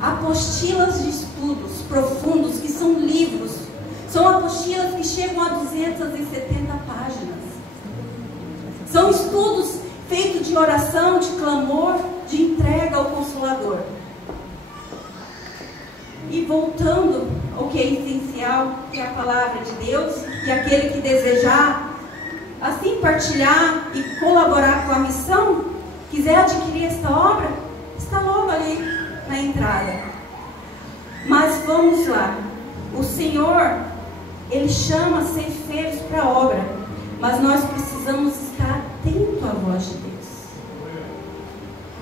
apostilas de estudos profundos, que são livros. São apostilas que chegam a 270 páginas. São estudos feitos de oração, de clamor, de entrega ao Consolador. E voltando ao que é essencial, que é a palavra de Deus, e aquele que desejar assim partilhar e colaborar com a missão, quiser adquirir esta obra, está logo ali na entrada. Mas vamos lá. O Senhor, Ele chama ceifeiros para a obra, mas nós precisamos estar atentos à voz de Deus.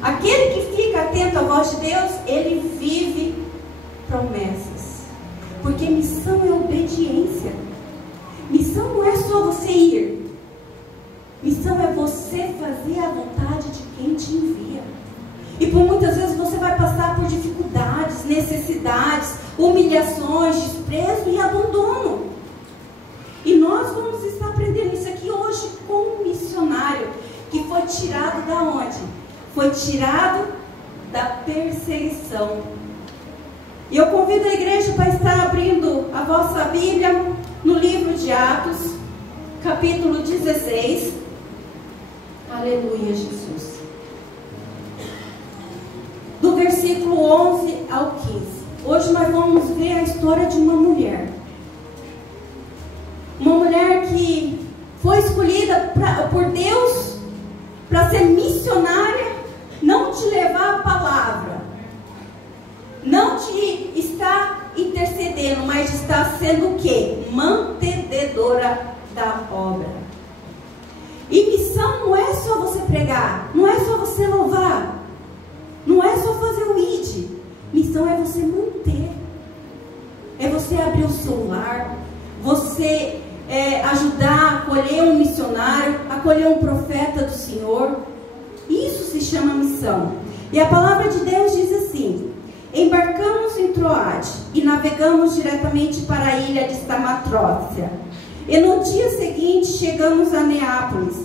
Aquele que fica atento à voz de Deus, ele vive promessas. Porque missão é obediência. Missão não é só você ir. Missão é você fazer a vontade de quem te envia. E por muitas vezes você vai passar por dificuldades, necessidades, humilhações, desprezo e abandono. E nós vamos estar aprendendo isso aqui hoje com um missionário que foi tirado da onde? Foi tirado da perseguição. E eu convido a igreja para estar abrindo a vossa Bíblia no livro de Atos, capítulo 16. Aleluia, Jesus. Do versículo 11 ao 15. Hoje nós vamos ver a história de uma mulher. Uma mulher que foi escolhida por Deus para ser missionária, não te levar a palavra, não te estar intercedendo, mas estar sendo o quê? Mantenedora da obra. E missão não é só você pregar, não é só você louvar, não é só fazer o id. Missão é você manter, é você abrir o seu lar, você ajudar a acolher um missionário, acolher um profeta do Senhor. Isso se chama missão. E a palavra de Deus diz assim: embarcamos em Troade e navegamos diretamente para a ilha de Samatrócia. E no dia seguinte chegamos a Neápolis.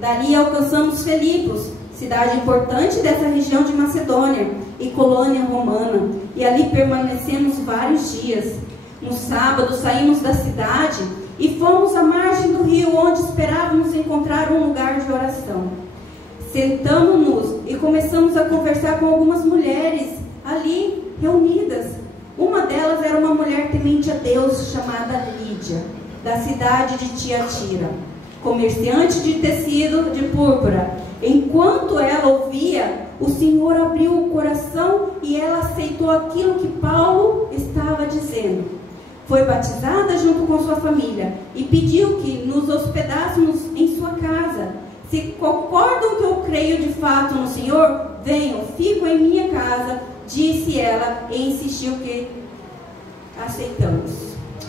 Dali alcançamos Filipos, cidade importante dessa região de Macedônia e colônia romana. E ali permanecemos vários dias. No sábado saímos da cidade e fomos à margem do rio, onde esperávamos encontrar um lugar de oração. Sentamos-nos e começamos a conversar com algumas mulheres ali reunidas. Uma delas era uma mulher temente a Deus, chamada Lídia, da cidade de Tiatira, comerciante de tecido de púrpura. Enquanto ela ouvia, o Senhor abriu o coração e ela aceitou aquilo que Paulo estava dizendo. Foi batizada junto com sua família e pediu que nos hospedássemos em sua casa. Se concordam que eu creio de fato no Senhor, venham, ficam em minha casa, disse ela, e insistiu que aceitamos.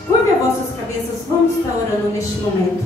Curve as vossas cabeças, vamos estar orando neste momento.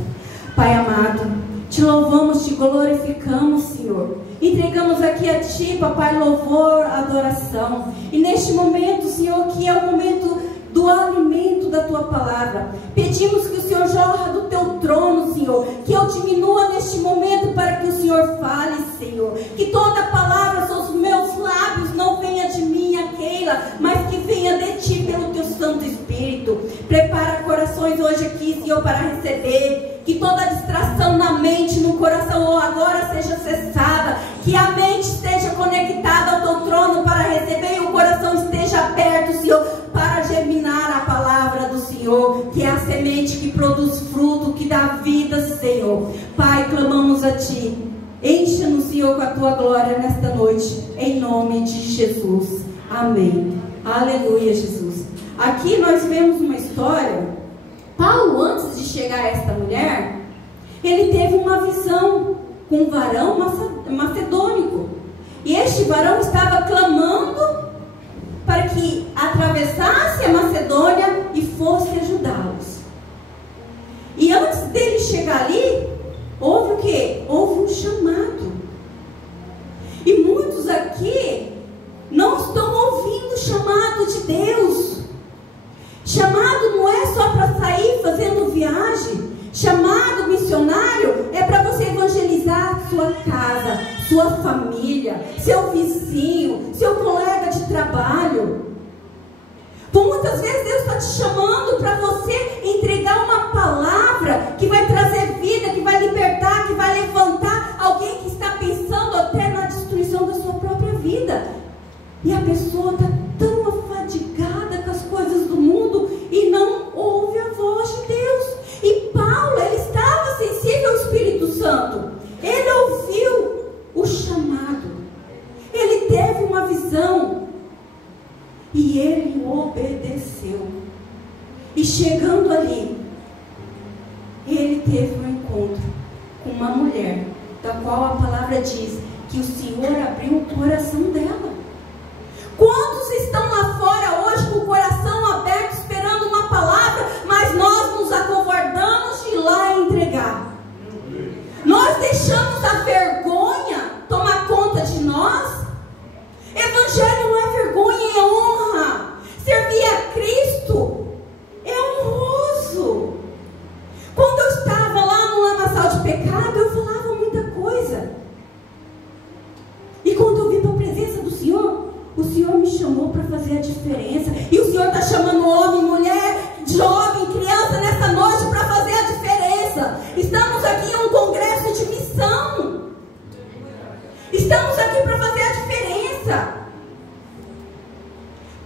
Pai amado, te louvamos, te glorificamos, Senhor. Entregamos aqui a Ti, Papai, louvor, adoração. E neste momento, Senhor, que é o momento do alimento da Tua palavra, pedimos que o Senhor jorra do Teu trono, Senhor, que eu diminua neste momento para que o Senhor fale, Senhor, que toda palavra dos meus lábios não venha de mim, a Keila, mas que venha de Ti pelo Teu Santo Espírito. Prepara corações hoje aqui, Senhor, para receber, que toda distração na mente, no coração agora seja cessada, que a mente esteja conectada ao Teu trono para receber e o coração esteja aberto, Senhor, para germinar a palavra do Senhor, que é a semente que produz fruto, que dá vida, Senhor. Pai, clamamos a Ti, encha-nos, Senhor, com a Tua glória nesta noite, em nome de Jesus, amém. Aleluia, Jesus. Aqui nós vemos uma história. Paulo, antes de chegar a esta mulher, ele teve uma visão com um varão macedônico, e este varão estava clamando para que atravessasse a Macedônia e fosse ajudá-los. E antes dele chegar ali, houve o quê? Houve um chamado. E muitos aqui não estão ouvindo o chamado de Deus. Chamado não é só para sair fazendo viagem. Chamado missionário é para você evangelizar sua casa, sua família, seu vizinho, seu colega de trabalho. trabalho. Por muitas vezes Deus está te chamando para você entregar uma palavra que vai trazer vida, que vai libertar, que vai levantar alguém que está pensando até na destruição da sua própria vida. E a pessoa está tão afadigada com as coisas do mundo e não ouve a voz de Deus. E Paulo, ele estava sensível ao Espírito Santo. Ele ouviu o chamado. Ele teve uma visão. E ele obedeceu. E chegando ali, ele teve um encontro com uma mulher, da qual a palavra diz que o Senhor abriu o coração dela. Quantos estão lá fora hoje com o coração aberto, esperando uma palavra, mas nós nos acovardamos de ir lá entregar? Nós deixamos a vergonha tomar conta de nós? Evangelho não é vergonha, é honra. Servir a Cristo é honroso. Quando eu estava lá no lamaçal de pecado, eu falava muita coisa. E quando eu vim para a presença do Senhor, o Senhor me chamou para fazer a diferença. E o Senhor está chamando homem, mulher, jovem, criança nessa noite para fazer a diferença. Estamos aqui em um congresso de missão. Estamos aqui para fazer a diferença.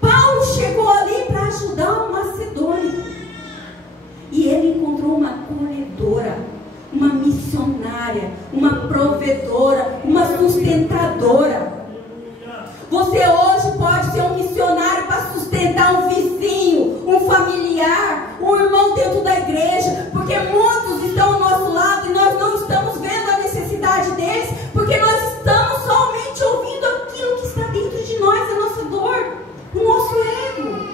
Paulo chegou ali para ajudar o macedônio. E ele encontrou uma acolhedora, uma missionária, uma provedora, uma sustentadora. Você hoje pode ser um missionário para sustentar um vizinho, um familiar, um irmão dentro da igreja, porque muitos estão ao nosso lado e nós não estamos vendo a necessidade deles, porque nós estamos somente ouvindo aquilo que está dentro de nós, a nossa dor, o nosso ego.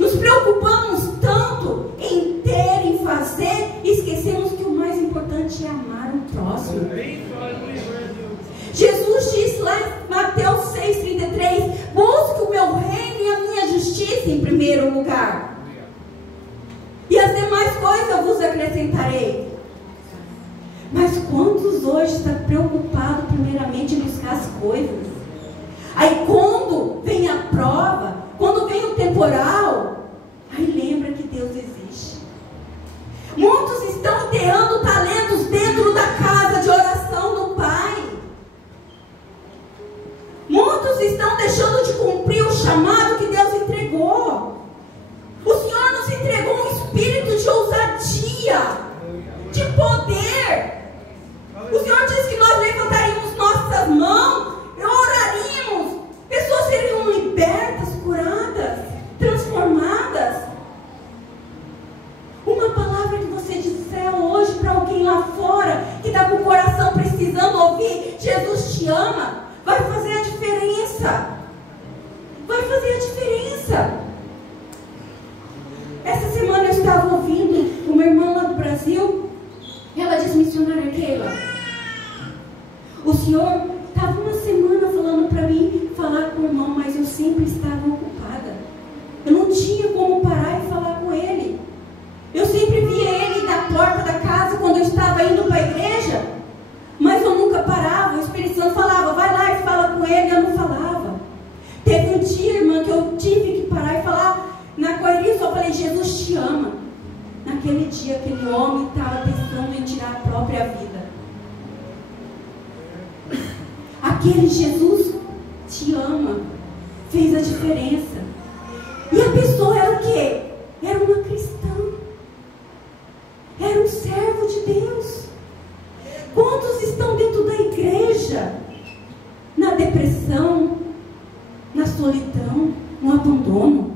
Nos preocupamos tanto em ter, em fazer, e esquecemos que o mais importante é amar o próximo. Jesus disse lá em Mateus 6,33: busque o meu reino e a minha justiça em primeiro lugar, e as demais coisas eu vos acrescentarei. Mas quantos hoje estão preocupados primeiramente em buscar as coisas? Aí quando vem a prova, quando vem o temporal, aí lembra que Deus existe. Muitos estão enterrando talentos dentro da casa de oração do Pai. Muitos estão deixando de cumprir o chamado que Deus entregou. O Senhor nos entregou um espírito de ousadia, de poder. O Senhor disse que nós levantaríamos nossas mãos, oraríamos, pessoas seriam libertas, curadas, transformadas. Uma palavra que você disser hoje para alguém lá fora, que está com o coração precisando ouvir: Jesus te ama, vai fazer a diferença. Vai fazer a diferença. Essa semana eu estava ouvindo uma irmã lá do Brasil. Ela disse: missionária Keila, o Senhor estava uma semana falando para mim falar com o irmão, mas eu sempre estava ocupada. Eu não tinha como parar e falar com ele. Eu sempre via ele na porta da casa quando eu estava indo para a igreja, mas eu nunca parava. O Espírito Santo falava: vai lá e fala com ele. Eu não falava. Teve um dia, irmã, que eu tive que parar e falar na correria. Eu só falei: Jesus te ama. Naquele dia, aquele homem estava pensando em tirar a própria vida. Aquele Jesus te ama, fez a diferença. E a pessoa era o quê? Era uma cristã, era um servo de Deus. Quantos estão dentro da igreja na depressão, na solidão, no abandono?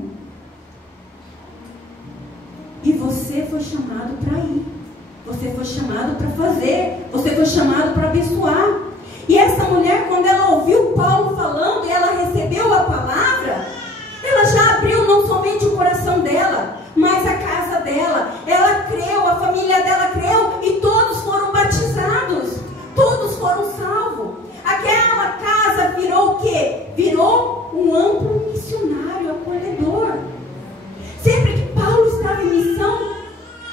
E você foi chamado para ir, você foi chamado para fazer, você foi chamado para abençoar. E essa mulher, quando ela ouviu Paulo falando e ela recebeu a palavra, ela já abriu não somente o coração dela, mas a casa dela. Ela creu, a família dela creu, e todos foram batizados, todos foram salvos. Aquela casa virou o quê? Virou um amplo missionário, acolhedor. Sempre que Paulo estava em missão,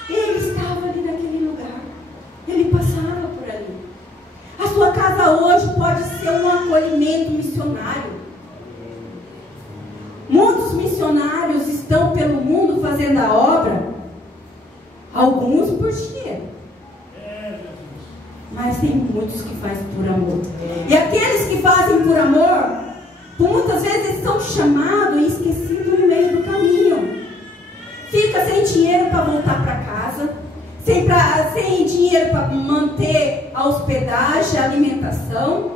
ele estava ali naquele lugar, ele passava por ali. A sua casa hoje pode ser um acolhimento missionário. estão pelo mundo fazendo a obra, alguns por dinheiro, mas tem muitos que fazem por amor. E aqueles que fazem por amor, muitas vezes são chamados e esquecidos no meio do caminho. Fica sem dinheiro para voltar para casa, sem dinheiro para manter a hospedagem, a alimentação.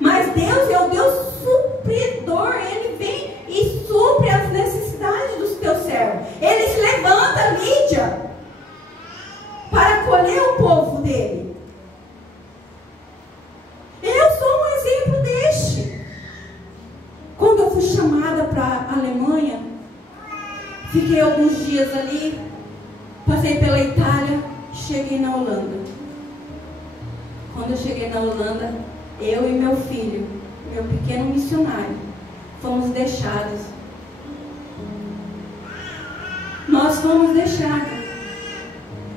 Mas Deus é o Deus supridor. Ele vem e supre as necessidades dos teus servos. Ele se levanta, Lídia, para acolher o povo dele. Eu sou um exemplo deste. Quando eu fui chamada para a Alemanha, fiquei alguns dias ali, passei pela Itália, cheguei na Holanda. Quando eu cheguei na Holanda, eu e meu filho, meu pequeno missionário, fomos deixados. Nós fomos deixados.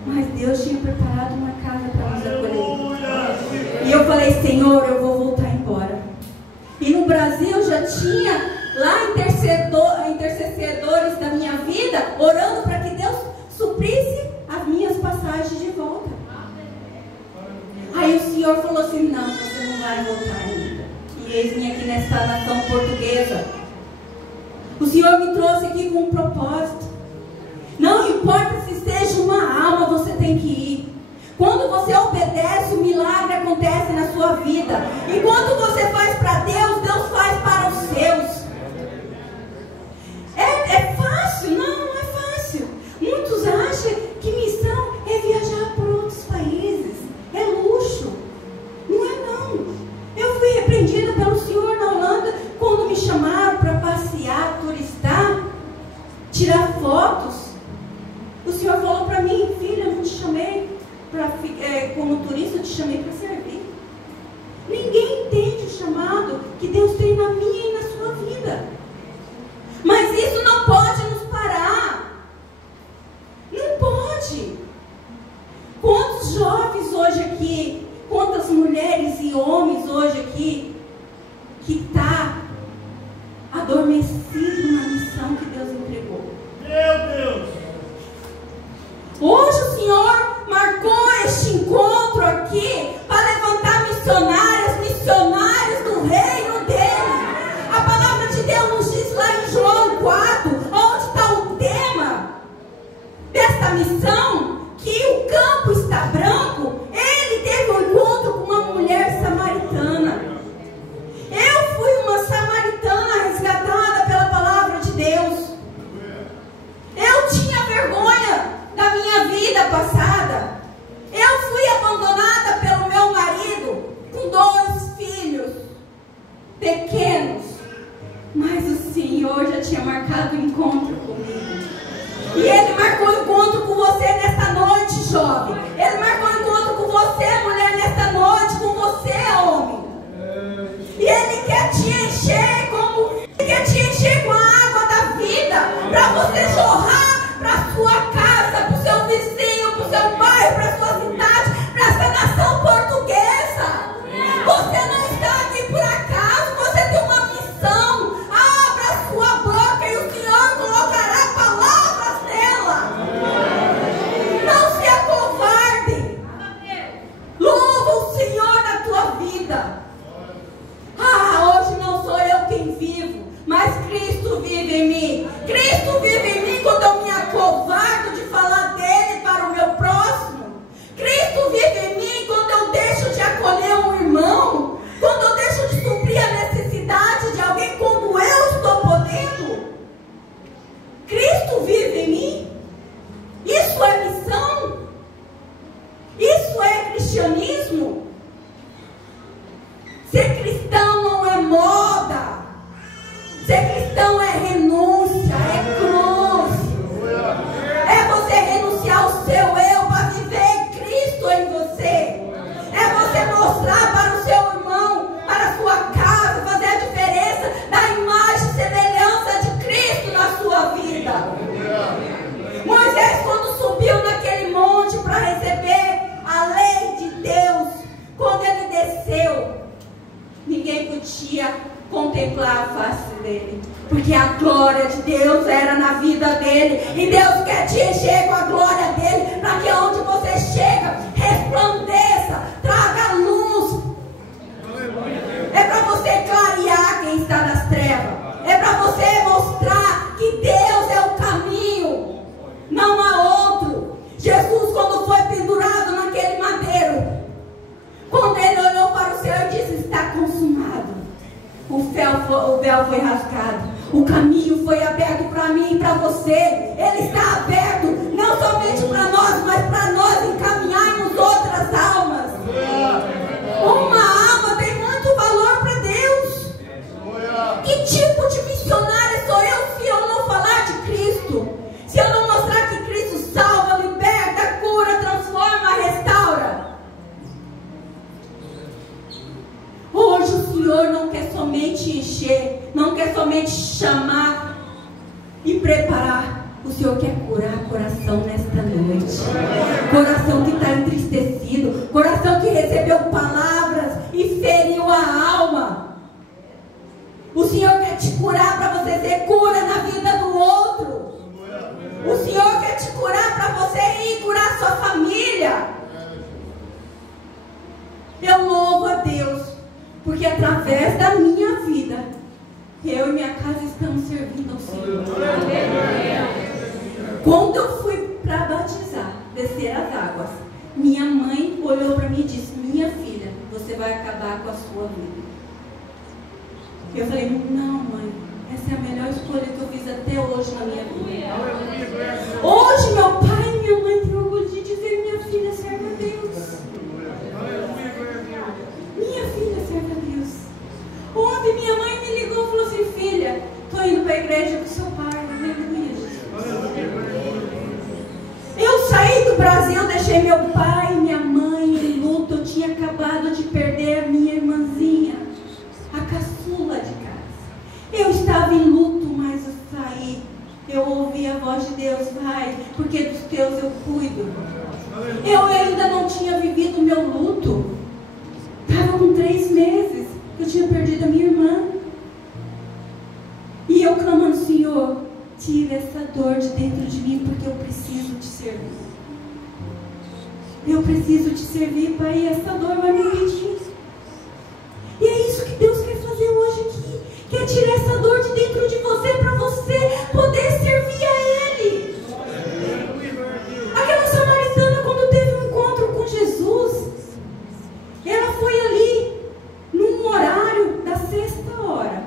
Mas Deus tinha preparado uma casa para nos acolher. E eu falei, Senhor, eu vou voltar embora. E no Brasil já tinha lá intercessores da minha vida, orando para que Deus suprisse as minhas passagens de volta. Aí o Senhor falou assim, não, você não vai voltar ainda. E eis-me aqui nesta nação portuguesa. O Senhor me trouxe aqui com um propósito. Não importa se seja uma alma, você tem que ir. Quando você obedece, o milagre acontece na sua vida. E quando você faz para Deus, Deus faz para os seus. É fácil? Não, não é fácil. Muitos acham que missão é viajar para outros países. É luxo. Não é não. Eu fui repreendida pelo Senhor na Holanda quando me chamaram para passear, turistar, tirar fotos. O Senhor falou para mim, filha, eu não te chamei como turista, eu te chamei para servir. Ninguém entende o chamado que Deus tem na minha e na sua vida. Mas isso não pode nos parar. Não pode. Quantos jovens hoje aqui, quantas mulheres e homens hoje aqui, que está adormecido na missão que Deus entregou. Meu Deus! Hoje o Senhor marcou este encontro aqui para levantar missionários do reino dele. A palavra de Deus nos diz lá em João 4, onde está o tema desta missão, que o campo está branco. Ele teve um encontro com uma mulher samaritana. Eu fui uma samaritana resgatada pela palavra de Deus. Eu tinha vergonha da minha vida passada. Eu fui abandonada pelo meu marido com 2 filhos pequenos. Mas o Senhor já tinha marcado o encontro comigo. E Ele marcou o encontro com você nesta noite, jovem. Ele marcou o encontro com você, mulher, nesta noite, com você, homem. E Ele quer te encher com a água da vida, para você jorrar para a sua casa, para o seu vizinho, para o seu bairro, para a sua cidade, para essa nação portuguesa. Você não está aqui por acaso, você tem uma missão. Abra a sua boca e o Senhor colocará palavras nela. Não se acovarde. Louva o Senhor na tua vida. Hoje não sou eu quem vivo, mas Cristo vive em mim. Cristo vive em mim quando eu me acovardo de falar dele para o meu próximo. Cristo vive em mim quando eu deixo de acolher um irmão, quando eu deixo de suprir a necessidade de alguém como eu estou podendo. Cristo vive em mim. Isso é missão? Isso é cristianismo? Ser cristão não é moda. Ser cristão é renúncia, é cruz. É você renunciar ao seu eu para viver Cristo em você. É você mostrar para o seu irmão, para a sua casa, fazer a diferença da imagem e semelhança de Cristo na sua vida. Moisés, quando subiu naquele monte para receber a lei de Deus, quando ele desceu, ninguém podia contemplar a face dele. dele, porque a glória de Deus era na vida dele, e Deus quer te encher com a glória dele, para que onde você chega, resplandeça, traga luz. É para você clarear quem está nas trevas, é para você mostrar que Deus é o caminho, não há outro. Jesus, quando foi pendurado naquele madeiro, quando ele olhou para o céu e disse: está consumado, o véu foi rasgado, o caminho foi aberto para mim e para você. Ele está aberto não somente para nós, mas para nós encaminharmos outras almas. Uma alma tem muito valor para Deus. Que tipo de missionário sou eu se eu não falar de Cristo? Se eu não mostrar que Cristo salva, liberta, cura, transforma, restaura? Hoje o Senhor não quer somente encher, não quer somente chamar e preparar. O Senhor quer curar coração nesta noite. Coração que está entristecido, coração que recebeu palavras e feriu a alma. O Senhor quer te curar para você ser cura na vida do outro. O Senhor quer te curar para você ir curar sua família. Eu louvo a Deus, porque através da minha vida, eu e minha casa estamos servindo ao Senhor. Quando eu fui para batizar, descer as águas, minha mãe olhou para mim e disse: minha filha, você vai acabar com a sua vida. Eu falei: não, mãe, essa é a melhor escolha que eu fiz até hoje na minha vida. Hoje meu pai e minha mãe têm orgulho de dizer: minha filha serve a Deus. Minha filha serve a Deus. Ontem minha mãe me ligou e falou assim: filha, estou indo para a igreja com seu pai. Eu saí do Brasil, deixei meu pai e minha mãe em luto. Eu tinha acabado de perder a minha irmãzinha, a caçula de casa. Eu estava em luto, mas eu saí. Eu ouvi a voz de Deus: vai, porque dos teus eu cuido. Eu ainda não tinha vivido o meu luto. Estava com 3 meses que eu tinha perdido a minha irmã. E eu clamando: Senhor, tira essa dor de dentro de mim, porque eu preciso te servir. Eu preciso te servir, Pai, e essa dor vai me impedir. E é isso que Deus quer fazer hoje aqui. Quer tirar essa dor de dentro de você, para você poder servir a Ele. Aquela samaritana, quando teve um encontro com Jesus, ela foi ali, num horário da 6ª hora,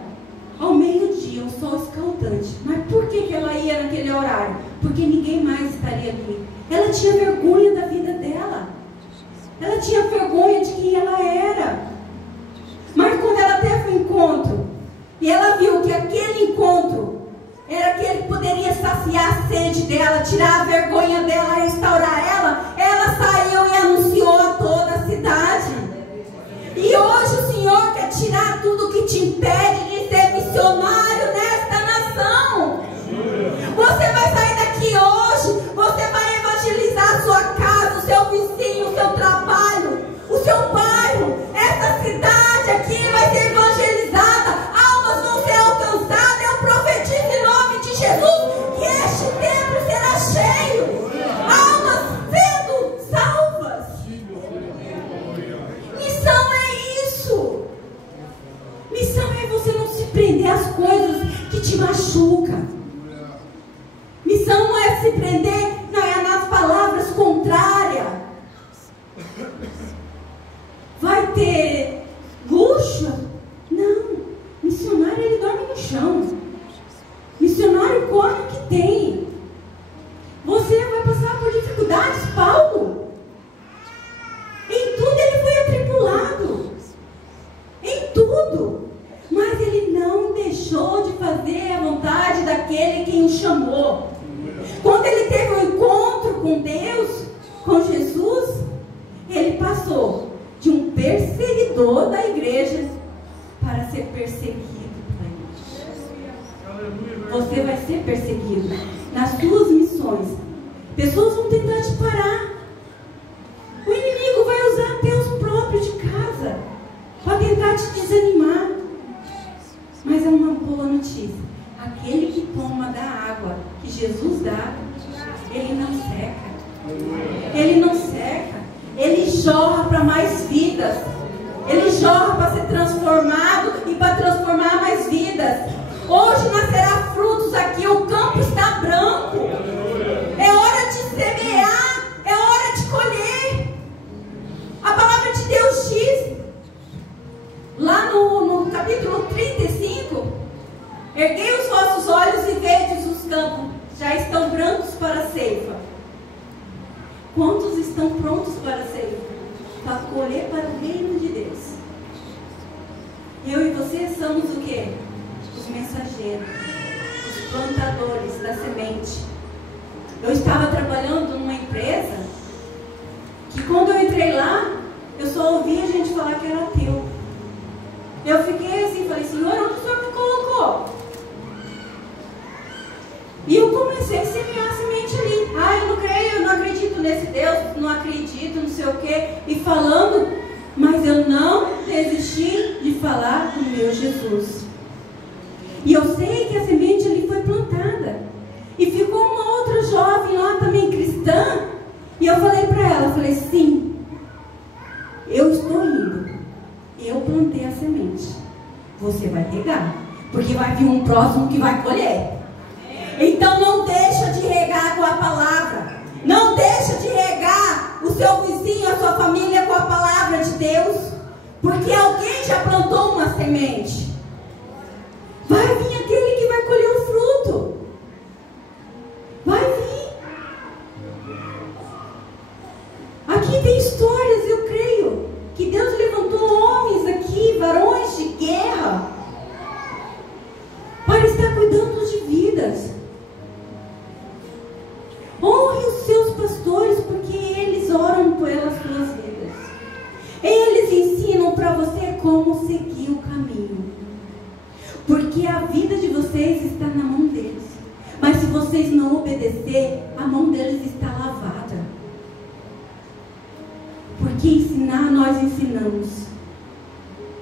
ao meio-dia, um sol escaldante. Mas por que ela ia naquele horário? Porque ninguém mais estaria ali. Ela tinha vergonha da vida dela. Ela tinha vergonha de quem ela era. Mas quando ela teve um encontro, e ela viu que aquele encontro era aquele que poderia saciar a sede dela, tirar a vergonha dela, restaurar ela, ela saiu e anunciou a toda a cidade. E hoje o Senhor quer tirar tudo que te impede de ser missionário nesta nação. Você vai sair daqui hoje, você vai evangelizar a sua casa, o seu vizinho, o seu trabalho, o seu bairro. Essa cidade aqui vai ser evangelizada, almas vão ser alcançadas. Eu profetizo em nome de Jesus que este templo será cheio, almas sendo salvas. Missão é isso. Missão é você não se prender às coisas que te machucam. Missão não é se prender nas palavras contrárias. Vai ter luxo? Não. Missionário, ele dorme no chão. Missionário come o que tem. Você vai passar por dificuldades, Paulo. Em tudo ele foi atribulado. Em tudo. Mas ele não deixou de fazer a vontade daquele que o chamou. Quando ele teve um encontro com Deus, com Jesus, ele passou de um perseguidor da igreja para ser perseguido pela igreja. Você vai ser perseguido nas suas missões. Pessoas vão tentar te parar. O inimigo vai usar até os próprios de casa para tentar te desanimar. Mas é uma boa notícia. aquele que toma da água que Jesus dá, ele não seca. Ele não seca. Ele jorra para mais vidas. Ele jorra para ser transformado e para transformar mais vidas. Hoje nascerá frutos aqui. O campo está branco. É hora de semear. É hora de colher. A palavra de Deus diz, lá no capítulo 35, erguei os vossos olhos e vedes os campos, já estão brancos para a ceifa. Quantos estão prontos para a ceifa? Para colher para o reino de Deus. Eu e você somos o quê? Os mensageiros, os plantadores da semente. Eu estava trabalhando numa empresa que quando eu entrei lá, eu só ouvia a gente falar que era ateu. Eu fiquei assim, falei, Senhor, onde o Senhor me colocou? E eu comecei a semear a semente ali. Ah, eu não creio, eu não acredito nesse Deus, não acredito, não sei o quê. E falando, mas eu não desisti de falar do meu Jesus. E eu sei que a semente ali foi plantada. E ficou uma outra jovem lá também cristã. E eu falei para ela, falei, sim, eu estou indo. Eu plantei a semente. Você vai regar. Porque vai vir um próximo que vai colher. Então não deixa de regar com a palavra. Não deixa de regar o seu vizinho, a sua família com a palavra de Deus. Porque alguém já plantou uma semente. Vai vir aquele que vai colher o fruto. Vai vir. Aqui tem histórias, eu creio, que Deus levantou homens aqui, varões de guerra, para estar cuidando de vidas. Honre os seus pastores, porque eles oram pelas suas vidas. Eles ensinam para você como seguir o caminho. Porque a vida de vocês está na mão deles. Mas se vocês não obedecer, a mão deles está lavada. Porque ensinar, nós ensinamos.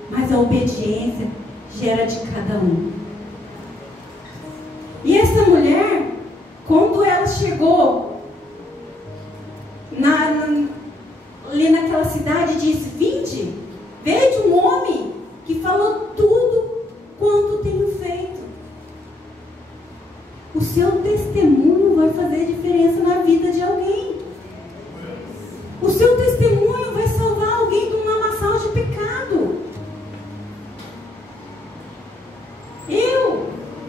Mas a obediência gera de cada um. E essa mulher, quando ela chegou ali naquela cidade, disse, vinde, veja um homem que falou tudo quanto tenho feito. O seu testemunho vai fazer diferença na vida de alguém. O seu testemunho vai salvar alguém de um lamaçal de pecado.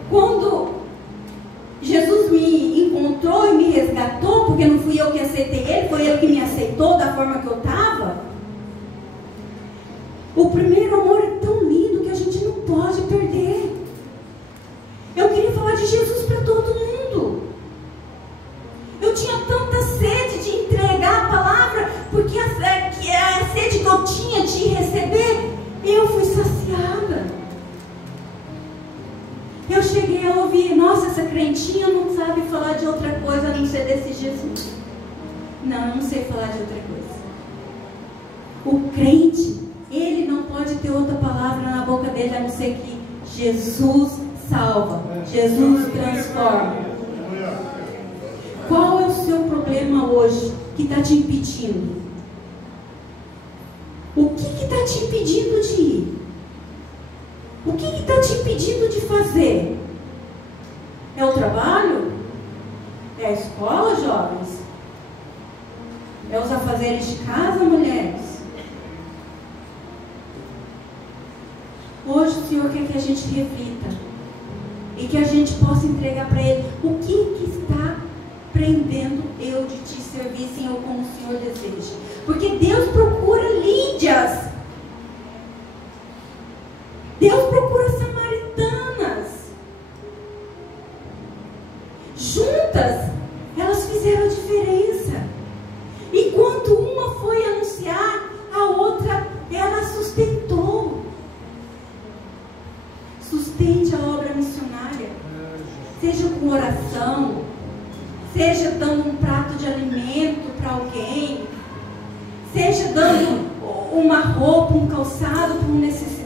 Quando Jesus me encontrou e me resgatou, porque não fui eu que aceitei ele, foi ele que me aceitou da forma que eu estava. O primeiro amor é tão lindo que a gente não pode perder. Eu queria falar de Jesus para todo mundo. Eu tinha tanta sede de entregar a palavra, porque a sede que eu tinha de receber, eu fui saciada. Eu cheguei a ouvir, nossa, essa crentinha não sabe falar de outra coisa a não ser desse Jesus. Não, eu não sei falar de outra coisa. O crente, ele não pode ter outra palavra na boca dele a não ser que Jesus salva, Jesus transforma. Qual é o seu problema hoje que está te impedindo? O que está te impedindo de ir? O que está te impedindo de fazer? É o trabalho? É a escola, jovens? É os afazeres de casa, mulheres? Hoje o Senhor quer que a gente reflita e que a gente possa entregar para Ele o que está prendendo eu de te servir, Senhor, como o Senhor deseja. Porque Deus procura Lídias. Deus procura samaritanas. Juntas, elas fizeram a diferença. E quando uma foi anunciar, a outra, ela sustentou. Sustente a obra missionária. Seja com oração, seja dando um prato de alimento para alguém, seja dando uma roupa, um calçado para um necessitado.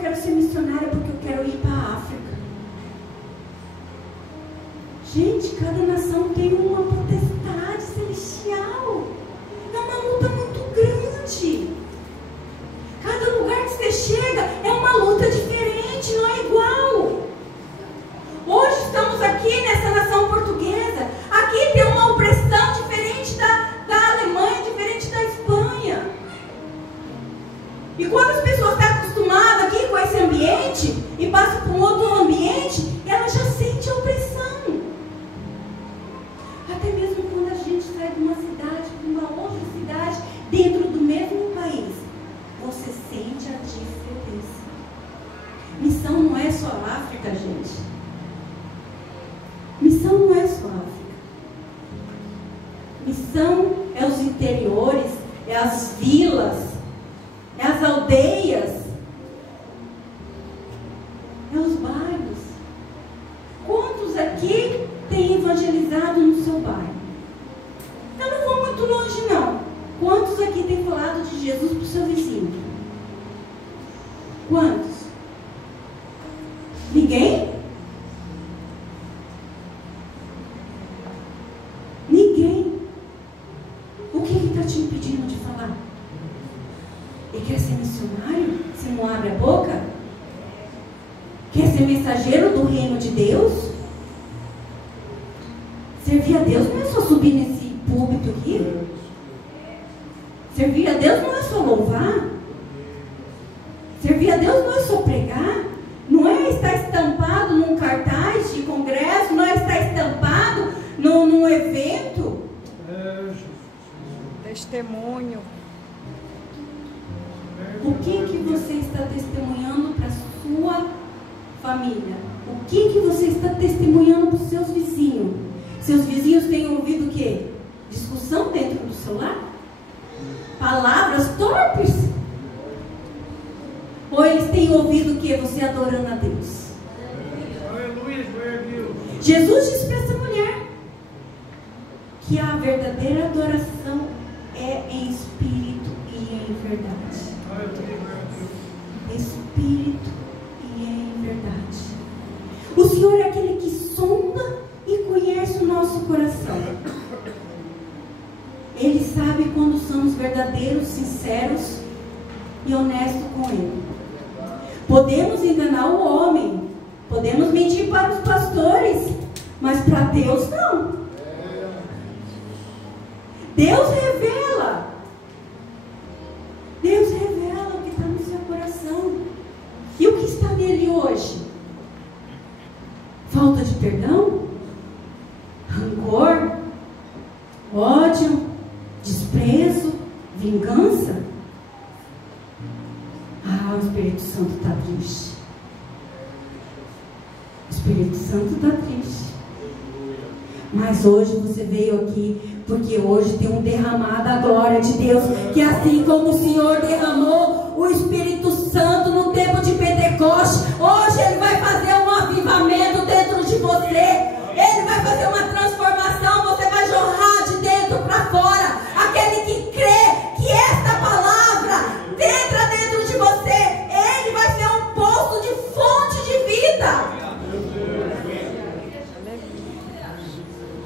quero ser missionária porque eu quero ir para a África. Gente, cada nação tem uma potestade celestial. É uma luta muito grande. Cada lugar que você chega é uma luta diferente, não é igual. Hoje estamos aqui nessa nação portuguesa. Aqui tem uma opressão diferente da Alemanha, diferente da Espanha. E quando as pessoas estão acostumadas aqui com esse ambiente e passam para um outro ambiente, ela já sente a opressão. Até mesmo quando a gente sai de uma cidade para uma outra cidade, dentro do mesmo país, você sente a diferença. Missão não é só a África, gente. Missão não é só a África. Missão é os interiores, é as vilas, é as aldeias, é os bairros. Quantos aqui têm evangelizado no seu bairro? Eu não vou muito longe, não. Quantos aqui têm falado de Jesus para o seu vizinho? Quantos? Ninguém? Ninguém. O que está te impedindo de falar? E quer ser missionário? Você não abre a boca? Quer ser mensageiro do reino de Deus? Servir a Deus não é só subir nesse púlpito aqui. Servir a Deus não é só louvar. Servir a Deus não é só pregar. Não é estar estampado num cartaz de congresso. Não é estar estampado num evento. Testemunho. O que você está testemunhando para a sua família? O que você está testemunhando para os seus vizinhos? Seus vizinhos têm ouvido o quê? Discussão dentro do celular? Palavras torpes? Ou eles têm ouvido o quê? Você adorando a Deus? Aleluia, glória a Deus. Jesus disse para essa mulher que a verdadeira adoração é em espírito e em verdade. Espírito e em verdade. O Senhor é aquele que sonda e conhece o nosso coração. Ele sabe quando somos verdadeiros, sinceros e honestos com Ele. Podemos enganar o homem, podemos mentir para os pastores, mas para Deus não. Deus revela. Deus revela o que está no seu coração. E o que está nele hoje? Falta de perdão? Rancor? Ódio? Desprezo? Vingança? Ah, o Espírito Santo está triste. O Espírito Santo está triste. Mas hoje você veio aqui porque hoje tem um derramar da glória de Deus, que assim como o Senhor derramou o Espírito Santo no tempo de Pentecoste, hoje Ele vai fazer um avivamento dentro de você. Ele vai fazer uma transformação, você vai jorrar de dentro para fora. Aquele que crê que esta palavra entra dentro de você, ele vai ser um poço de fonte de vida.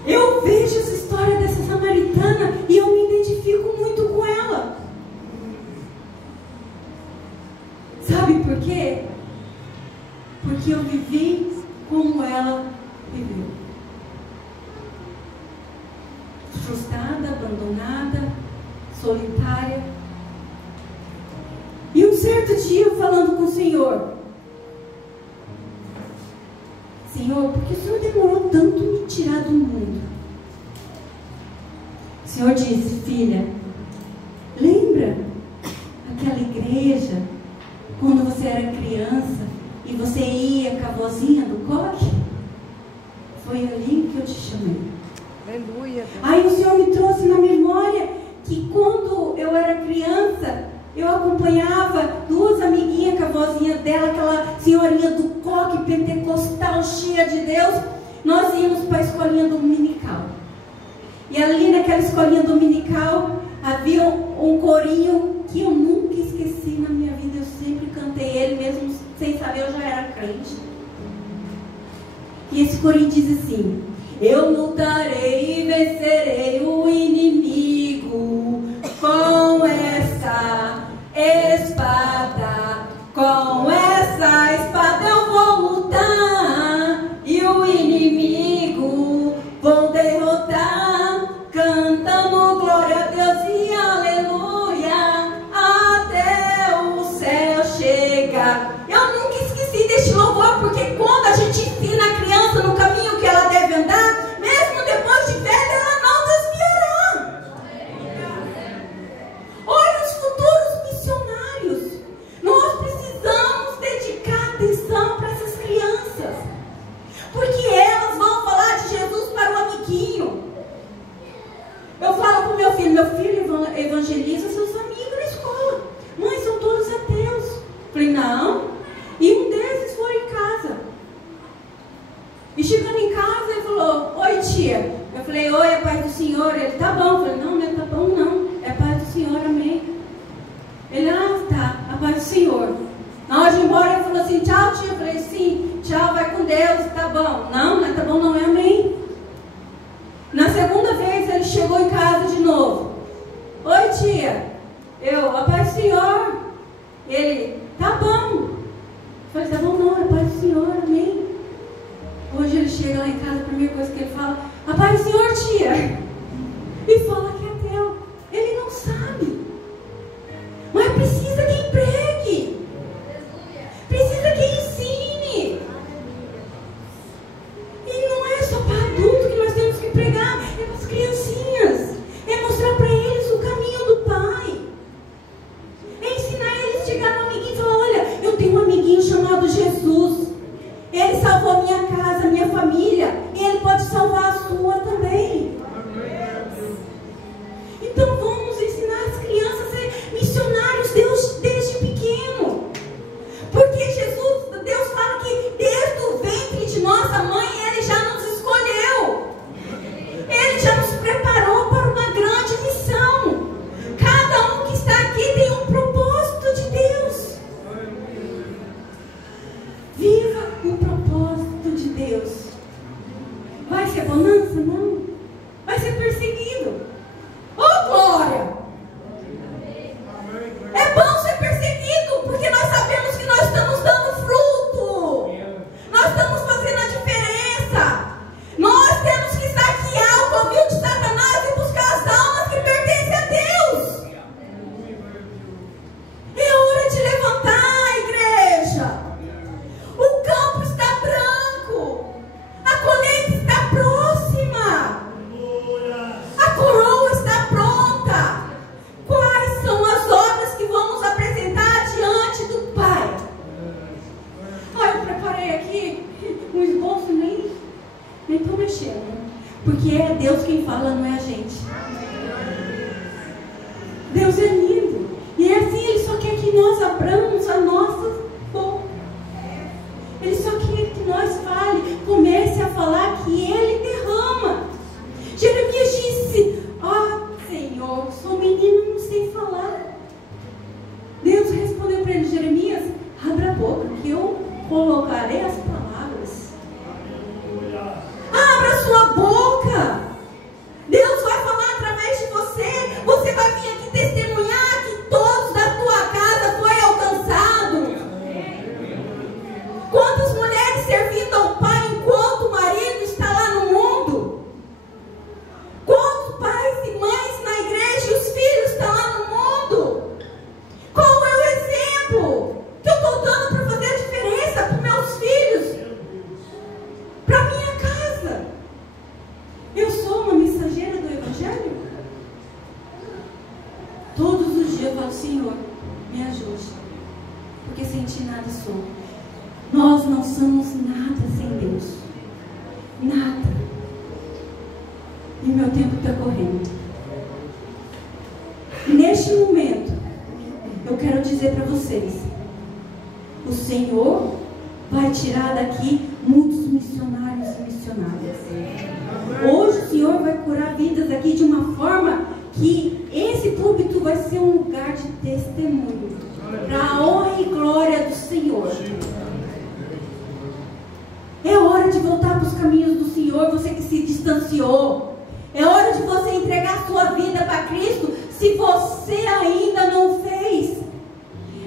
Eu vejo essa história dessa samaritana e eu me identifico muito com ela. Sabe por quê? Porque eu vivi como ela viveu. Frustrada, abandonada, solitária. E um certo dia eu falando com o Senhor: Senhor, por que o Senhor demorou tanto em me tirar do mundo? O Senhor disse: filha, lembra aquela igreja quando você era criança e você ia com a vozinha do coque? Foi ali que eu te chamei. Aleluia. Aí o Senhor me trouxe na memória que quando eu era criança, eu acompanhava duas amiguinhas com a vozinha dela, aquela senhorinha do coque pentecostal, cheia de Deus. Nós íamos para a escolinha dominical. E ali naquela escolinha dominical havia um corinho que eu nunca esqueci na minha vida. Eu sempre cantei ele, mesmo sabe, eu já era crente. E esse corinho diz assim: eu lutarei e vencerei o inimigo com essa espada. Com essa espada eu vou lutar e o inimigo vou derrotar. Cantamos glória a Deus e aleluia até o céu chegar. Eu nunca esqueci deste louvor, porque quando a gente ensina a criança no caminho que ela deve andar, mesmo depois de velha, ela não desviará. Olha os futuros missionários. Nós precisamos dedicar atenção para essas crianças, porque elas vão falar de Jesus para o amiguinho. Eu falo para o meu filho evangeliza seus amigos na escola. Mãe, são todos ateus. Falei, não. E um desses foi em casa. E chegando em casa, ele falou, oi tia. Eu falei, oi, é paz do Senhor. Ele, tá bom. Eu falei, não, não é tá bom não. É paz do Senhor, amém. Ele, tá, a paz do Senhor. Na hora de ir embora, ele falou assim, tchau tia. Eu falei, sim, tchau, vai com Deus, tá bom. Não, não é tá bom não, é amém. Na segunda vez, ele chegou em casa de novo. Oi tia. Eu, a paz do Senhor. Ele, tá bom. Eu falei, tá bom não, é a paz do Senhor, amém. Hoje ele chega lá em casa, a primeira coisa que ele fala, a paz do Senhor, tia. E fala que é ateu. Ele não sabe. Mas precisa quem pregue. Precisa quem ensine. E não é só para adulto que nós temos que pregar, é para as criancinhas. É mostrar para eles o caminho do Pai. É ensinar eles a chegar no amiguinho e falar, olha, eu tenho um amiguinho chamado Jesus. Ele salvou a minha casa, a minha família. E Ele pode salvar a sua também. Então vamos ensinar as crianças a ser missionários desde pequeno. Porque Deus fala que desde o ventre de nossa mãe, Ele já nos escolheu. Ele já nos preparou para uma grande missão. Cada um que está aqui tem um propósito de Deus. Viva o propósito de Deus. Vai ser bonança? Não. Vai ser perseguido. Oh, glória! É bom ser perseguido, porque nós sabemos que nós estamos dando fruto. Nós estamos fazendo a diferença. Nós temos que saquear o covil de Satanás e buscar as almas que pertencem a Deus. É hora de levantar, igreja. O campo está branco. A colheita está próxima. A coroa está pronta. Quais são as obras que vamos apresentar diante do Pai? Olha, eu preparei aqui um esboço, nem estou mexendo. Porque é Deus quem fala, não é a gente. Deus é lindo. E é assim, Ele só quer que nós abramos a nossa boca. Ele só quer que nós comece a falar que Ele derrama. Jeremias disse, Senhor, sou menino, não sei falar. Deus respondeu para ele, Jeremias, abra a boca que eu colocarei as palavras. Abra sua boca. Deus vai falar através de você. Você vai vir aqui testemunhar que todos da tua casa foi alcançado. Quantas mulheres servindo ao Pai enquanto o marido está lá no mundo? Quantos pais e mães na igreja e os filhos estão lá no mundo? Qual é o exemplo que eu estou dando para fazer a diferença para os meus filhos? Para a minha casa? Eu sou uma mensageira do Evangelho? Todos os dias eu falo, Senhor, me ajude. Porque sem ti nada sou. Nós não somos nada sem Deus. Nada. E meu tempo está correndo. Neste momento, eu quero dizer para vocês: o Senhor vai tirar daqui muitos missionários e missionárias. Hoje o Senhor vai curar vidas aqui de uma forma que esse púlpito vai ser um lugar de testemunho para a honra e glória do Senhor. você que se distanciou. É hora de você entregar a sua vida para Cristo, se você ainda não fez.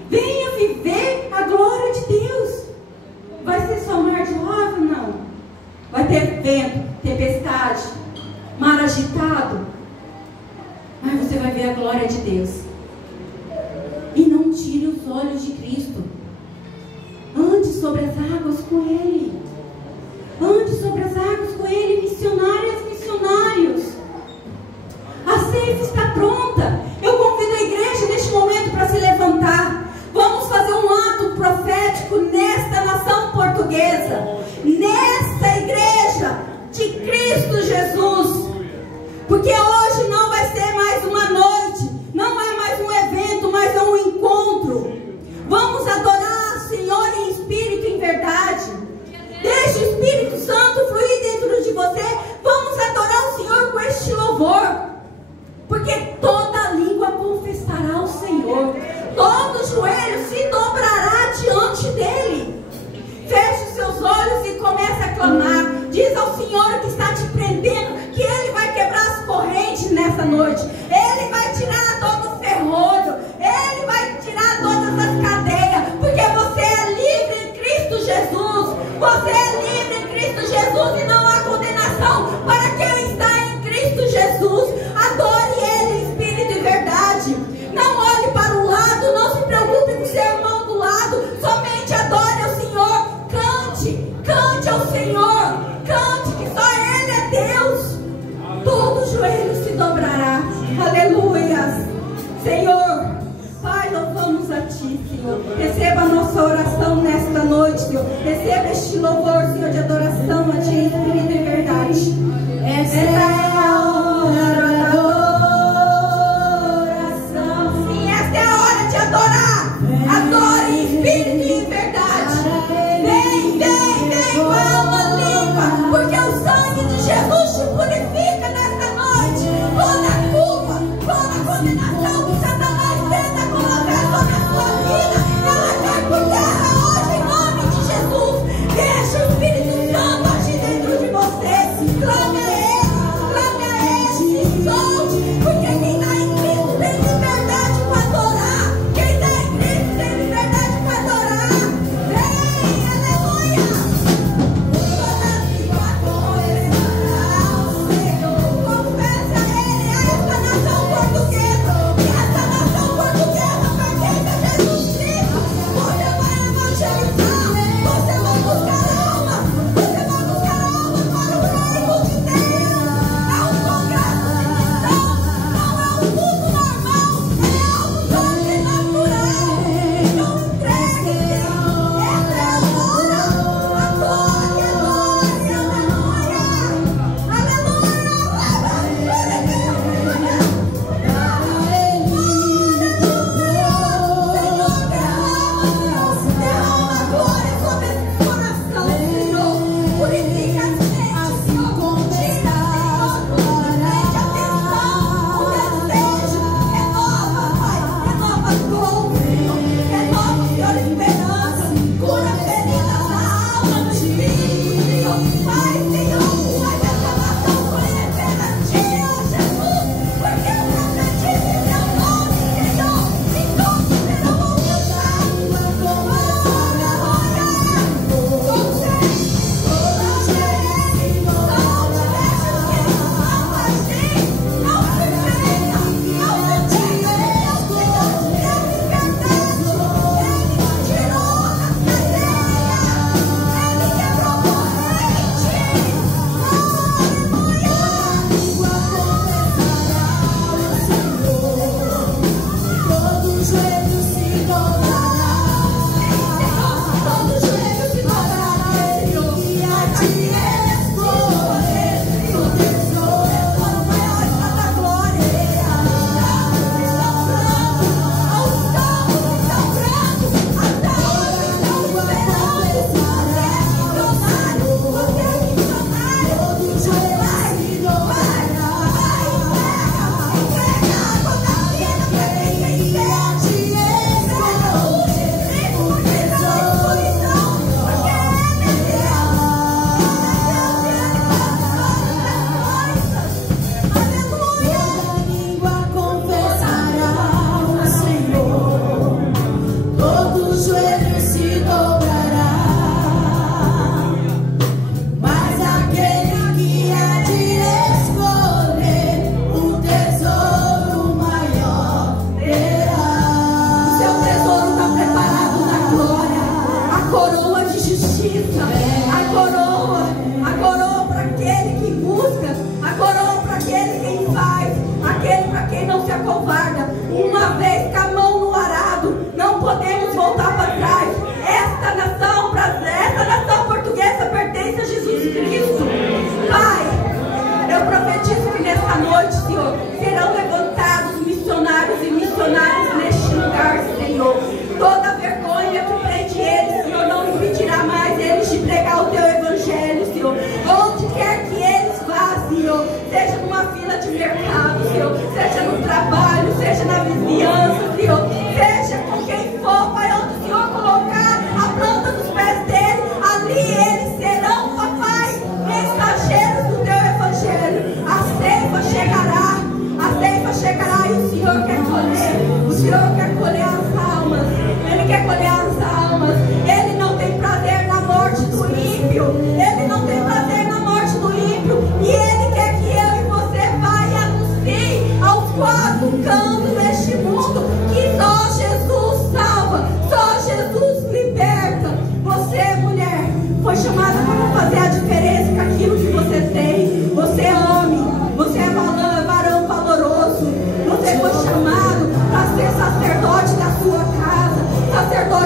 Venha viver a glória de Deus. Vai ser só mar de lava? Não. Vai ter vento, tempestade, mar agitado. Mas você vai ver a glória de Deus. E não tire os olhos de Cristo. Ande sobre as águas com Ele. Ande sobre as águas com Ele, missionárias, missionários. A ceifa está pronta. Eu convido a igreja neste momento para se levantar. Vamos fazer um ato profético nesta nação portuguesa, nesta igreja de Cristo Jesus. Porque hoje não vai ser mais uma noite, não é mais um evento, mas é um encontro. Vamos adorar o Senhor em espírito e em verdade. Deixe o Espírito Santo fluir dentro de você. Vamos adorar o Senhor com este louvor. Porque toda língua confessará o Senhor. Todo joelho se dobrará diante dele. Feche os seus olhos e comece a clamar. Diz ao Senhor que está te prendendo que Ele vai quebrar as correntes nessa noite. Ele vai tirar todo o ferrolho. Ele vai tirar todas as cadeias. Porque você é livre em Cristo Jesus. Você é livre em Cristo Jesus e não há condenação para quem está em Cristo Jesus. Adore Ele em espírito e verdade. Não olhe para o lado, não se preocupe com o seu irmão do lado. Somente adore ao Senhor. Cante ao Senhor. Cante que só Ele é Deus. Todo joelho se dobrará. Aleluia. Senhor, Pai, louvamos a Ti, Senhor. Receba a nossa oração nesta noite, Senhor. Receba este louvor, Senhor, de adoração a Ti em espírito e verdade. Essa é a hora da adoração. Sim, esta é a hora de adorar. Adore em espírito e em verdade. Vem com a alma limpa, porque o sangue de Jesus te purifica nesta noite. Toda culpa, toda condenação que Satanás tenta colocar sobre a sua vida, ela cai por terra hoje em nome de Jesus. Deixa o Espírito Santo agir dentro de você. Clame a Ele, se solte, porque quem está em Cristo tem liberdade para adorar. Quem está em Cristo tem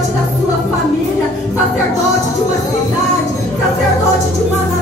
sacerdote da sua família, sacerdote de uma cidade, sacerdote de uma nação.